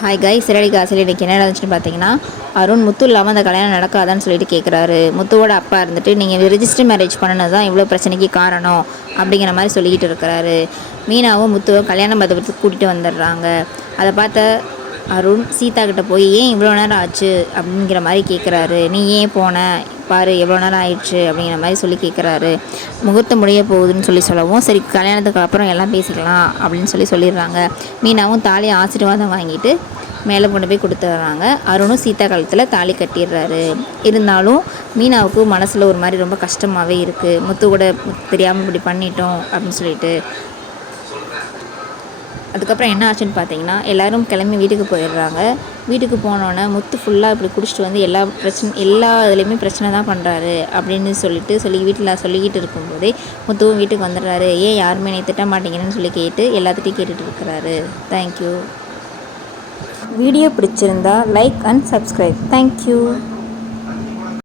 Hi காய் சிறடி காசில் இன்றைக்கி என்ன நடந்துச்சுன்னு பார்த்தீங்கன்னா அருண் முத்து இல்லாமல் அந்த கல்யாணம் நடக்காதான்னு சொல்லிட்டு கேட்குறாரு முத்துவோட அப்பா இருந்துட்டு நீங்கள் ரிஜிஸ்டர் மேரேஜ் பண்ணது தான் இவ்வளோ பிரச்சனைக்கு காரணம் அப்படிங்கிற மாதிரி சொல்லிக்கிட்டு இருக்கிறாரு. மீனாவும் முத்துவும் கல்யாணம் பார்த்து கூட்டிகிட்டு வந்துடுறாங்க. அதை பார்த்த அருண் சீதா கிட்ட போய் ஏன் இவ்வளோ நேரம் ஆச்சு? அப்படிங்கிற மாதிரி கேட்குறாரு நீ ஏன் போன? பாரு எவ்வளோ நேரம் ஆயிடுச்சு? அப்படிங்கிற மாதிரி சொல்லி கேட்குறாரு முகூர்த்தம் முடிய போகுதுன்னு சொல்லி சொல்லவும் சரி கல்யாணத்துக்கு அப்புறம் எல்லாம் பேசிக்கலாம் அப்படின்னு சொல்லி சொல்லிடுறாங்க. மீனாவும் தாலி ஆசீர்வாதம் வாங்கிட்டு மேலே கொண்டு போய் கொடுத்துட்றாங்க அருணும் சீதா காலத்தில் தாலி கட்டிடுறாரு. இருந்தாலும் மீனாவுக்கு மனசில் ஒரு மாதிரி ரொம்ப கஷ்டமாகவே இருக்குது முத்து கூட தெரியாமல் இப்படி பண்ணிட்டோம் அப்படின்னு சொல்லிட்டு அதுக்கப்புறம் என்ன ஆச்சுன்னு பார்த்தீங்கன்னா எல்லோரும் கிளம்பி வீட்டுக்கு போயிடுறாங்க. வீட்டுக்கு போனோன்னே முத்து ஃபுல்லாக இப்படி குடிச்சிட்டு வந்து எல்லா பிரச்சனை எல்லா இதுலேயுமே பிரச்சனை தான் பண்ணுறாரு அப்படின்னு சொல்லிட்டு சொல்லி வீட்டில் சொல்லிக்கிட்டு இருக்கும்போதே முத்துவும் வீட்டுக்கு வந்துடுறாரு. ஏன் யாருமே என்னை திட்ட மாட்டேங்கிறேன்னு சொல்லி கேட்டு எல்லாத்துட்டையும் கேட்டுட்டு இருக்கிறாரு. தேங்க்யூ வீடியோ பிடிச்சிருந்தா like and subscribe thank you